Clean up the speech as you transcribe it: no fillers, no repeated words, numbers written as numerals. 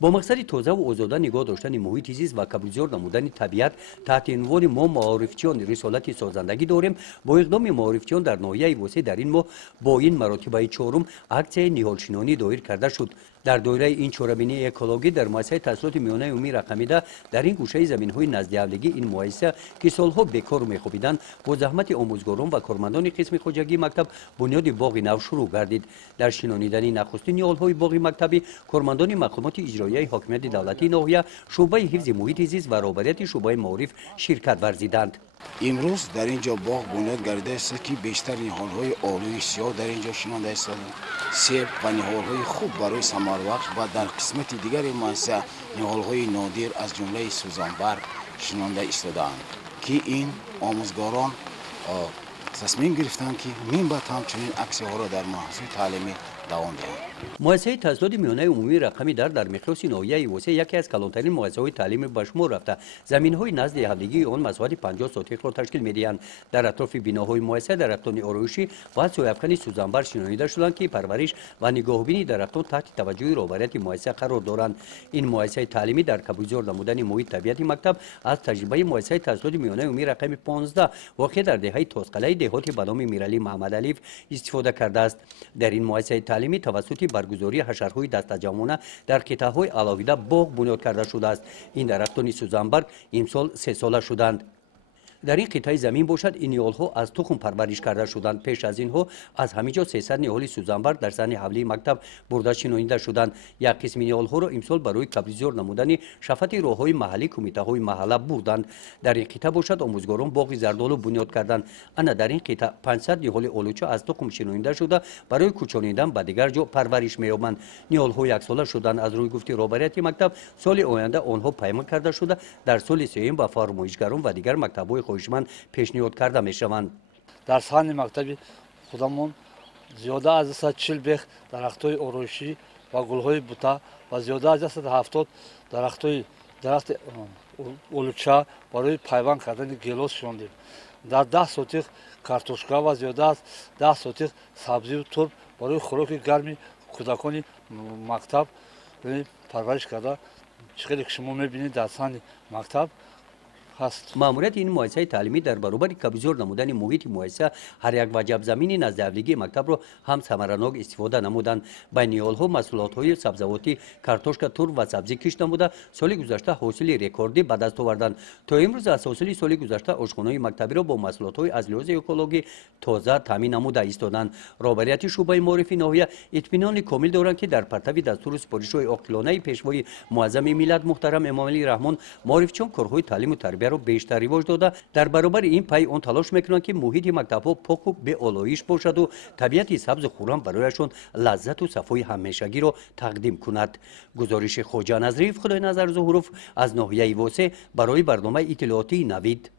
با مقصد تازه و آزاده نگاه داشتن محیط زیست و کبوتر نمودن طبیعت تحت عنوان ما معارفچیان رسالت سازندگی داریم. با اقدام معارفچیان در ناحیه وسط در این ماه با این مراتبه چهارم اکسیه نهالشینانی دایر کرده شد. در دایره این چهارمینی اکولوژی در مؤسسه تحصیلات میانه عمومی رقمی ده در این گوشه زمین‌های نزدیک‌اولگی این مؤسسه که سالها بیکار می‌خوابیدند با زحمت آموزگاران و کارمندان قسم خواجگی مکتب بنیاد باغ نو شروع گردید. در شنانیدن نخستین نیال‌های باغ مکتبی کارمندان مقامات اجرایی حاکمیت دولتی ناحیه شعبه حفظ محیط زیست و رهبریت شعبه معارف شرکت ورزیدند. امروز در اینجا باغ بنیاد گردیده است که بیشتر نهال‌های آلوی سیاه در اینجا شنانده است. سیب و نهال‌های خوب برای ثمربخش و در قسمت دیگر مؤسسه نهال‌های نادر از جمله سوزانبر شنانده ایستاده‌اند که این آموزگاران تصمیم گرفتند که می‌باید همچنین اکسی‌ها را در مؤسسه تعلیمی دوام دهند. مؤسسه تحصیلات میانه عمومی رقمی در مقیاس ناحیه وسط یکی از کلانترین مؤسسه‌های تعلیمی به شمار رفته. زمین‌های نزد همدیگه آن مساحت 50 ساتیق را تشکیل می‌دهند. در اطراف بناهای مؤسسه درختان آرایشی و سویافکنی سوزانبر شنانیده شدند که پرورش و نگاهبینی درختان تحت توجه رهبریت مؤسسه قرار دارند. این مؤسسه تعلیمی در کبوتر نمودن محیط طبیعت مکتب از تجربه مؤسسه تحصیلات میانه عمومی رقم 15 واقع در دهه توسقله دهات به نام میرعلی محمد علیف استفاده کرده است. در این مؤسسه تعلیمی توسط برگزاری حشرهای دستجمعانه در قطعه‌های علاویده باغ بنیاد کرده شده است. این درختان سوزانبر امسال 3 ساله شدند. در این قطعه زمین باشد این نهال‌ها از تخم پرورش کرده شدند. پیش از اینها از همینجا 300 نهال سوزانبر در سن حوله مکتب برده شنانیده شدند. یک قسم نهال‌ها را امسال برای کبوتر نمودن شفت راه‌های محلی کمیته‌های محله بردند. در این قطعه باشد آموزگاران باغ زردالو بنیاد کردند. انا در این قطعه 500 نهال آلوچه از تخم شنانیده شده برای کوچانیدن به دیگر جا پرورش می‌یابند. نهال‌ها یک ساله شدند. از روی گفته رهبریت مکتب سال آینده آنها پیمان کرده شده در سال سوم با فرمایشگران و دیگر مکتب‌های خواهشمند پیشنهاد کرده میشوند. در سحن مکتب خودمون زیاده از 140 بیخ درخت‌های آرایشی و گل‌های بوته و زیاده از 170 درخت آلوچه برای پیوند کردن گیلاس شوندیم. در 10 ساتیق کارتوشکا و زیاده از 10 ساتیق سبزی و ترب برای خوراک گرمی کودکان مکتب پرورش کرده. چقدر که شما می‌بینید در سحن مکتب هست. ماموریت این مؤسسه تعلیمی در برابر کبوتر نمودن محیط مؤسسه هر یک وجب زمین نزدیکی مکتب را هم ثمرناک استفاده نمودند. با نیال‌ها محصولات‌های سبزیجاتی کارتوشک تور و سبزی کش نموده سال گذشته حاصل رکوردی به دست آوردند. تا امروز از حاصل سال گذشته آشخانه‌های مکتبی را با محصولات‌های از لحاظ اکولوژی تازه تامین نموده ایستادند. رهبریت شعبه معارف ناحیه اطمینان کامل دارند که در پرتو دستور سپارش‌های عاقلانه پیشوای معظم ملت محترم امام علی رحمان معارفچیان کارهای تعلیم و تربیت را بیشتر رواج داده در برابر این پای آن تلاش میکنند که محیط مکتب‌ها پاک و به آلایش باشد و طبیعت سبز خورم برایشان لذت و صفای همیشگی را تقدیم کند. گزارش خواجه نظریف خدای نظر ظهورов از ناحیه واسه برای برنامه اطلاعاتی نوید.